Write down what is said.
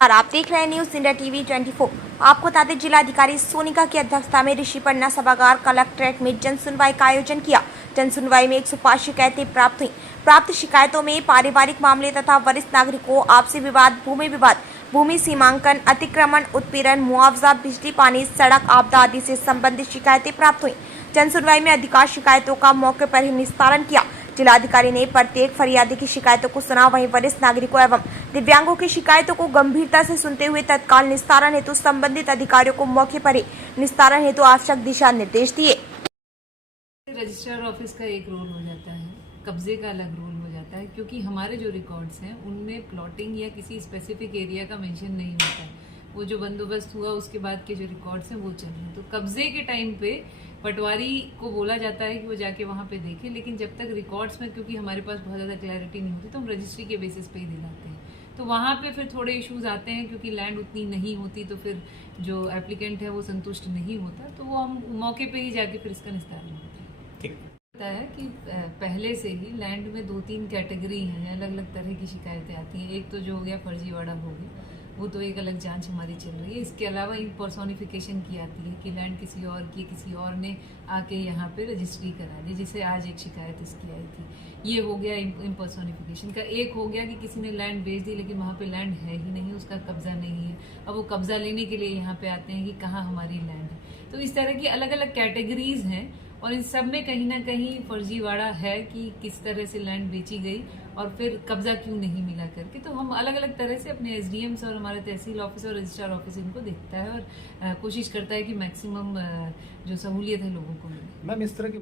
और आप देख रहे हैं न्यूज इंडिया टीवी 24। आपको बता दें, जिलाधिकारी सोनिका की अध्यक्षता में ऋषि पन्ना सभागार कलेक्ट्रेट में जन सुनवाई का आयोजन किया। जन सुनवाई में 105 शिकायतें प्राप्त हुई। प्राप्त शिकायतों में पारिवारिक मामले तथा वरिष्ठ नागरिकों, आपसी विवाद, भूमि सीमांकन, अतिक्रमण, उत्पीड़न, मुआवजा, बिजली, पानी, सड़क, आपदा आदि से संबंधित शिकायतें प्राप्त हुई। जन सुनवाई में अधिकांश शिकायतों का मौके पर ही निस्तारण किया। जिलाधिकारी ने प्रत्येक फरियादी की शिकायतों को सुना। वहीं वरिष्ठ नागरिकों एवं दिव्यांगों की शिकायतों को गंभीरता से सुनते हुए तत्काल निस्तारण हेतु संबंधित अधिकारियों को मौके पर ही निस्तारण हेतु आवश्यक दिशा निर्देश दिए। रजिस्ट्रार ऑफिस का एक रोल हो जाता है, कब्जे का अलग रोल हो जाता है, क्योंकि हमारे जो रिकॉर्ड्स हैं उनमें प्लॉटिंग या किसी स्पेसिफिक एरिया का मेंशन नहीं होता है। वो जो बंदोबस्त हुआ उसके बाद के जो रिकॉर्ड्स हैं वो चल रहे हैं। तो कब्जे के टाइम पे पटवारी को बोला जाता है कि वो जाके वहाँ पे देखे, लेकिन जब तक रिकॉर्ड्स में, क्योंकि हमारे पास बहुत ज़्यादा क्लैरिटी नहीं होती, तो हम रजिस्ट्री के बेसिस पे ही दिलाते हैं। तो वहाँ पे फिर थोड़े इश्यूज आते हैं, क्योंकि लैंड उतनी नहीं होती तो फिर जो एप्लीकेंट है वो संतुष्ट नहीं होता, तो वो हम मौके पर ही जाके फिर इसका निस्तारण होता है। पता है कि पहले से ही लैंड में 2-3 कैटेगरी हैं, अलग अलग तरह की शिकायतें आती हैं। एक तो जो हो गया फर्जीवाड़ा हो गया, वो तो एक अलग जांच हमारी चल रही है। इसके अलावा इम्पर्सोनिफिकेशन की आती है कि लैंड किसी और की, किसी और ने आके यहाँ पे रजिस्ट्री करा दी, जिसे आज एक शिकायत इसकी आई थी। ये हो गया इम्पर्सोनिफिकेशन का। एक हो गया कि किसी ने लैंड बेच दी लेकिन वहाँ पे लैंड है ही नहीं, उसका कब्जा नहीं है। अब वो कब्जा लेने के लिए यहाँ पे आते हैं कि कहाँ हमारी लैंड है। तो इस तरह की अलग अलग कैटेगरीज हैं और इन सब में कहीं ना कहीं फर्जीवाड़ा है कि किस तरह से लैंड बेची गई और फिर कब्जा क्यों नहीं मिला करके। तो हम अलग अलग तरह से अपने एसडीएम्स और हमारे तहसील ऑफिस और रजिस्ट्रार ऑफिस इनको देखता है और कोशिश करता है कि मैक्सिमम जो सहूलियत है लोगों को मिले। मैम, इस तरह की